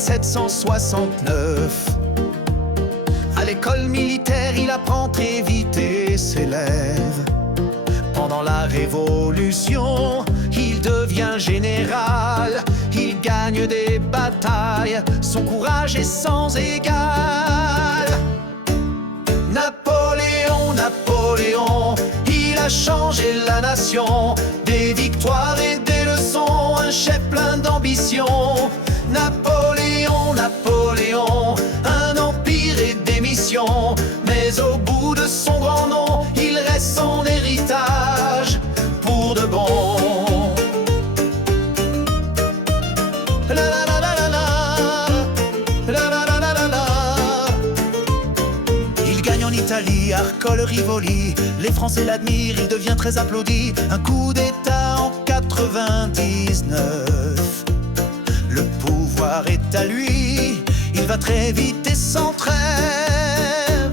1769. À l'école militaire, il apprend très vite et s'élève. Pendant la Révolution, il devient général. Il gagne des batailles, son courage est sans égal. Napoléon, Napoléon, il a changé la nation. Des victoires et des leçons, un chef plein d'ambition. Napoléon, Napoléon, un empire et des missions. Mais au bout de son grand nom, il reste son héritage pour de bon. La la la la la la, la la la la la la. Il gagne en Italie, Arcole, Rivoli. Les Français l'admirent, il devient très applaudi. Un coup d'état en 99. Le pouvoir est à lui, il va très vite et sans trêve.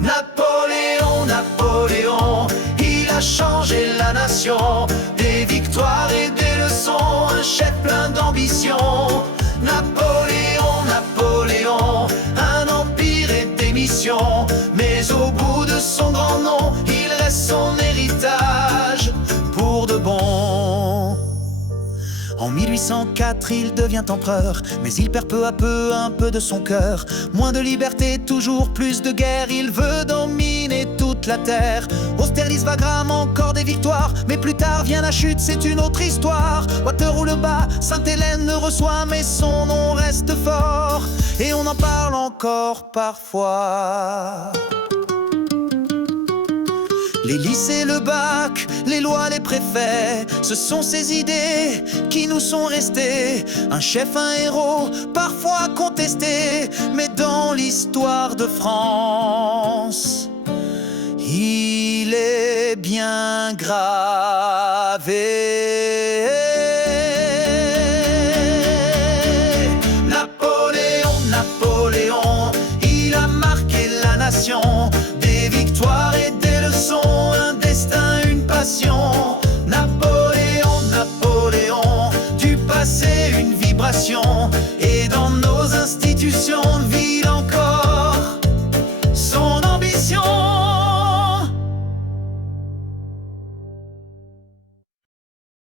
Napoléon, Napoléon, il a changé la nation. Des victoires et des leçons, un chef plein d'ambition. Napoléon, Napoléon, un empire et des missions. Mais au bout de son grand nom, il reste son héritage pour de bon. En 1804, il devient empereur, mais il perd peu à peu un peu de son cœur. Moins de liberté, toujours plus de guerre, il veut dominer toute la terre. Austerlitz, Wagram, encore des victoires, mais plus tard vient la chute, c'est une autre histoire. Waterloo le bat, Sainte-Hélène le reçoit, mais son nom reste fort, et on en parle encore parfois. Les lycées, le bac, les lois, les préfets, ce sont ces idées qui nous sont restées. Un chef, un héros, parfois contesté, mais dans l'histoire de France, il est bien gravé. Napoléon, Napoléon, il a marqué la nation. Des victoires et des leçons, un destin, une passion. Napoléon, Napoléon, du passé une vibration. Et dans nos institutions vit encore